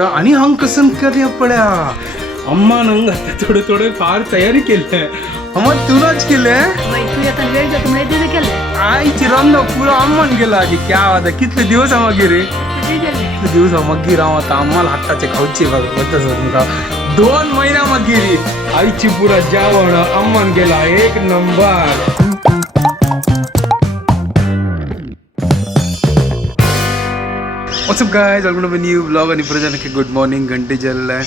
आणि हांग कसं केल्या पड्या अम्मा नंग थोडे थोडे फार तयारी केले अम्मा तुलाच केले आईची रांदा पुरा अम्मान गेला की क्या आता कितले दिवस मागीर कितले दिवस मागीर हांव आता आम्हाला हाताचे खावचे बघतच तुमका 2 महिना मागीर आईची पुरा जेवण अम्मान गेला एक number. What's up guys, welcome to my new vlog. आणि पुढे जाणं की गुड मॉर्निंग. घंटे जाल्ले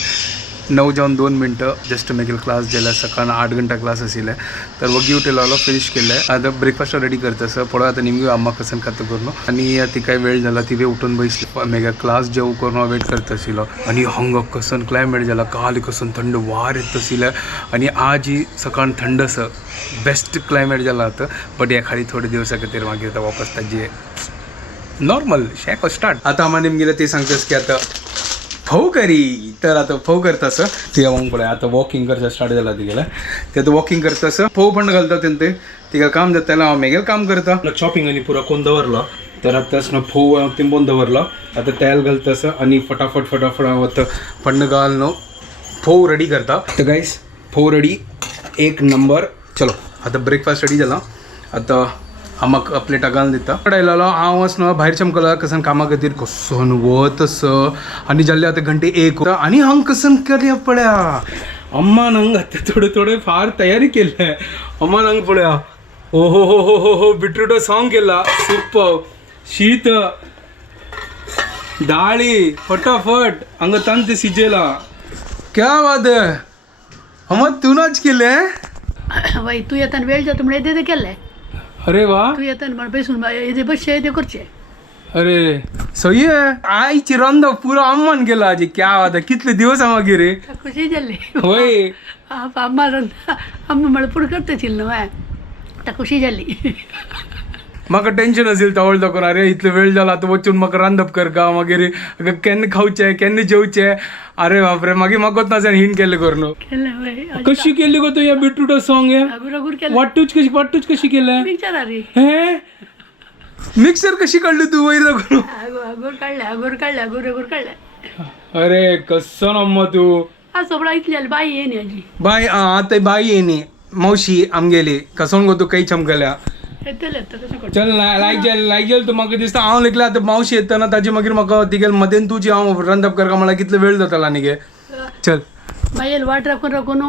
9:02 जस्ट मेगेल क्लास जाल्यार सकाळ 8 घंटा क्लास आशिल्ले तर वगी उठयलो फिनिश केले. आता ब्रेकफास्ट रेडी करता सर पळय आता निमगे अम्मा कसं खाता करून आणि ती काही वेळ झाला ती उठून बसली मेगा क्लास जेव करून वेट करता आशिल्लो आणि हंग कसं क्लायमेट जाला काल कसं थंड वार येत आशिल्ले आणि आज ही सकाळ थंड असं बेस्ट क्लायमेट जाला आता बट ह्या खाली थोडे दिवसा खातीर मागीर आता वापस ताजी नॉर्मल शेक स्टार्ट. आता आम्हाला गेलं ते सांगतास की आता फोव करी तर आता फोव करतास ते मग पळय आता वॉकिंग करता स्टार्ट झाला ती गेला ते आता वॉकिंग करतास फोव पण घालता ते तिका काम जाता हांव मेगेल काम करता शॉपिंग आणि पुरा कोण दवरला तर आताच ना फोव तिंबून दवरला आता तेल घालतास आणि फटाफट वत पण्ण घाल न्हू फोव रेडी करता. तर गाईस फोव रेडी एक नंबर. चलो आता ब्रेकफास्ट रेडी झाला. आता आम्हाक प्लेटा घालून दिता पडायला हांव वचना भायर चमकला कसन कामा खातीर कसं वत आनी जाल्ले आतां घंटे 1 आनी हांग कसन केल्या पळया अम्मा नंग थोडे थोडे फार तयारी केले अम्मा नंग पळया ओ हो हो हो हो हो बिट्रूटो सॉंग केला सुपर शीत डाळी फटाफट हांगा तांते सिजेला क्या बात है अम्मा तुनाच केले बाई तू येताना वेळ जातो म्हणजे येते केलंय. अरे वाह तू येताना मला बसून येते बसचे येते करचे. अरे सही है आईची रांदा पुरा अम्मान गेला आजी क्या बात है कितले दिवस मागीर रे खुशी झाली होय अम्मा अम्मा मला पुढे करतेच ना आता खुशी झाली. म्हाका टेन्शन असेल तवळ दाखोवन अरे इतले वेळ जाला आतां वचून म्हाका रांदप कर गा मागीर केन्ना खावचें केन्ना जेवचें अरे बापरे मागीर म्हाका नाजान हिंड केल्ले करून कशी केली गो तू या बिट्रूटा सॉंग वाटूच कशी केलें हे मिक्सर कशी काढली तू वयर दाखोवन अगोर काढल्या अरे कसं अम्मा तू सोबळा इतली बाई येणे आजी बाय आता बाई येणी मावशी आमगेली कसोन गो तू काही चमकल्या चल लायक जाल तू म्हाका दिसता हांव लेगला आतां मावशी येतना ताजी मागीर म्हाका तिगेल मदेन तुजी हांव रांदप करता म्हणल्यार कितलो वेळ जाताला न्ही गे. चल बायल वाट राखून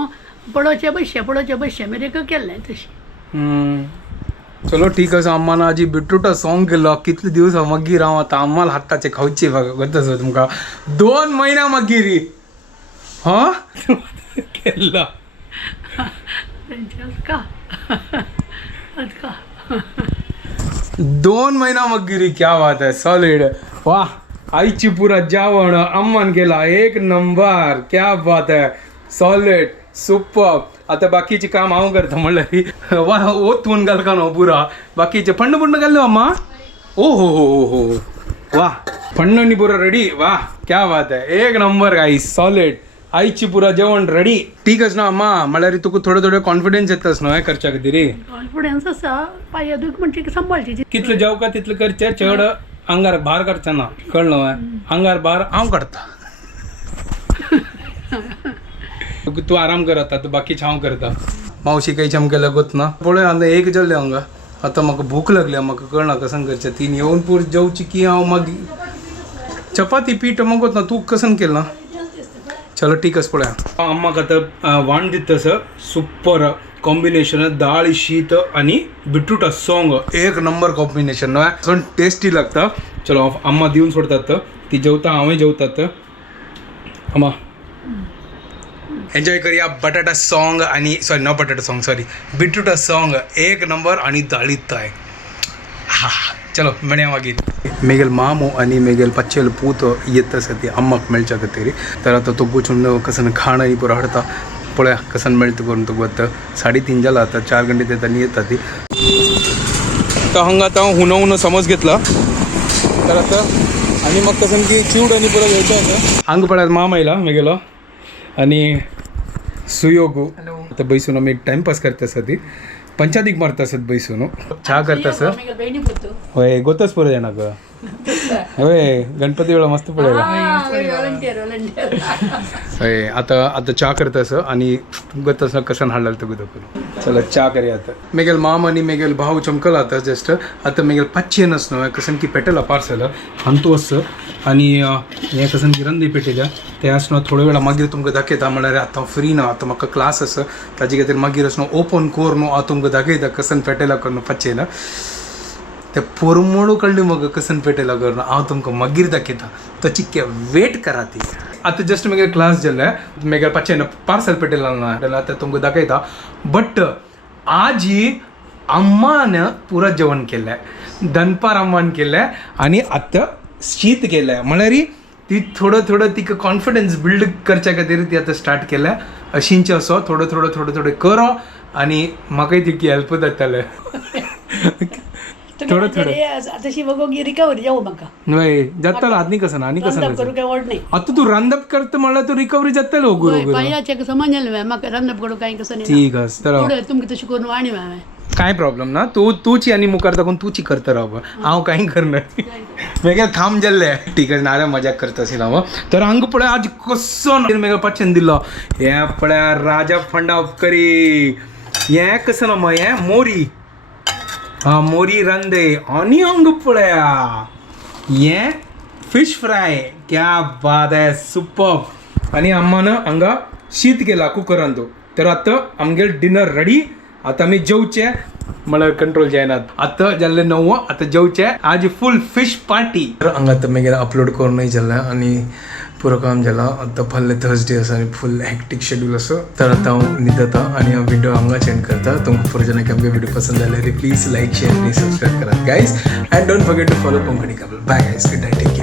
पडोवचे बसचे मेरे केल्लें तशी. चलो ठीक आसा. अम्मान आजी बिट्रूटा सॉंग केलो कितले दिवस मागीर हांव आतां आम्हाला हाताचे खावचे गतच तुमकां 2 महिना मागीर हा केला का 2 महिना मागीर क्या बात है सॉलिड वाह आईची पुरा जेवण अम्मान केला एक नंबर क्या बात है सॉलिड सुपर. आता बाकीचे काम हांव करता म्हणल्यार वा ओतून घालका न्हू पुरा बाकीचे फण्ण घाल्ले अम्मा ओ हो हो हो हो वाह फण्ण पुरा रेडी वाह क्या बात है एक नंबर गाईस सॉलिड आईची पुरा जेवण रेडी. ठीक आस ना अम्मा म्हळ्यार तुका थोडे कॉन्फिडन्स येतास न्हू हें करच्या खातीर कॉन्फिडन्स आसा पाय दूख म्हणजे सांबाळची कितले जेवका तितले करचे चड आंगार भार काडचा ना कळ्ळें आंगार भार हांव काडटा तू आराम कर आता बाकीचे हांव करता. मावशी काही चमकेला गोत ना पळय आतां 1 जाल्ले हांगा आतां म्हाका भूक लागल्या म्हाका कळना कसं करचें तीन येवन पूर जेवची की हांव मागीर चपाती पीठ मागोत ना तू कसं केला. चलो ठीक आस पळया अम्माक आतां वाण दिता सर सुपर कॉम्बिनेशन दाळ शीत आणि बिट्रूटा सॉंग एक नंबर कॉम्बिनेशन न्हू टेस्टी लागता. चलो अम्मा दिवन सोडतात ती जेवता हांवूय जेवतात. अम्मा एन्जॉय करूया बटाटा सॉंग आणि सॉरी न बटाटा सॉंग सॉरी बिट्रूटा सॉंग एक नंबर आणि दाळी ताय हा चलो मेळया मागीर. मेगेल मामू आणि मेगेल पच्चेल पूत येत आसा ती अम्माक मेळच्या खातीर तर आता तो गोचून कसं खाण आनी पुरो हाडता पळया कसं मेळटा करून तो वता 3:30 जाला आता 4 घंटे तेतानी येता ती. तर हांगा आतां हुनो समज घेतला तर आता आणि मग कसं की चिवड आणि पुरो घेवचो आसा हांगा पळयात माम आयला मेगेलो आणि सुयोगू आता बैसून आमी टाइमपास करता आसा ती पंचादीक मारता आसत बैसून चा करता आसा होय गोतच पुरो जाणाक होय गणपती वेळा मस्त पडेल होय आता आता चा करता असं आणि तुमका तसं कसं हाडलं तर गुदा करू चला चा करी आता मेगेल माम आणि मेगेल भाऊ चमकला आता जस्ट आता मेगेल पाचशे नसणं कसं की पेटेला पार्सल आणतो असं आणि हे कसं की रंदी पेटेल्या ते असणं थोड्या वेळा मागीर तुमकां दाखयता म्हळ्यार आतां फ्री ना आता म्हाका क्लास आसा ताजे खातीर मागीर असणं ओपन कोर न्हू हांव तुमकां दाखयता कसं पेटेला करून पाचशेला ते पोरमोडू कळली मग कसन पेटेला करून हांव तुमकां मागीर दाखयता तो चिक्के वेट करा ती आता जस्ट मेगेल क्लास जेल्ले मेगेल पाचशेन पार्सल पेटेला ना आता तुमकां दाखयता बट आज ही अम्मान पुरा जेवण केलें दनपार अम्मान केलें आणि आतां शीत केलें म्हळ्यार ती थोडं तिका कॉन्फिडन्स बिल्ड करच्या खातीर ती आतां स्टार्ट केल्या अशींचे असो थोडं करो आणि म्हाकाय तिकी हेल्प जातालें तशी बघो की रिकवरी जाऊ म्हाका न्हय जातालो आनी कसं करू काय ओढ नाही आता तू रांदप करता म्हणल्यार तू रिकवरी जातालो गुरु पायाचे समजलं हांवें म्हाका रांदप करू काय कसं नाही ठीक आसा तर तुमकां तशी करून वाणी हांवें काय प्रॉब्लेम ना तूची आणि मुखार दाखवून तूची करता राव हांव काही करणार मेगेल थांब जाल्ले ठीक आहे नाल्या मजाक करता आशिल्लो हांव तर हांगा पळय आज कसो मेगेल पाचशेन दिलो हे पळय राजा फंडा उपकरी हे कसं ना मग हे मोरी हा मोरी रांदे आणि हांगा पळया हे फिश फ्राय क्या बात आहे सुपर आणि अम्मान हांगा शीत केला कुकरान तो तर आतां आमगेर डिनर रेडी आता आमी जेवचे म्हळ्यार कंट्रोल जायनात आता जाल्ले 9 आता जेवचे आज फुल फिश पार्टी तर हांगा आतां मागीर अपलोड करूनय जालें आनी पुरो काम जाला आतां फाल्यां थर्सडे आसा आनी फुल हॅक्टीक शेड्यूल आसा तर आतां हांव न्हिदता आनी हांव व्हिडिओ हांगा सेंड करता तुमकां पुरो जाणांक आमगे व्हिडिओ पसंद जाल्यार प्लीज लायक शेअर आनी सबस्क्रायब करात guys and don't forget to follow Konkani couple bye guys good night take care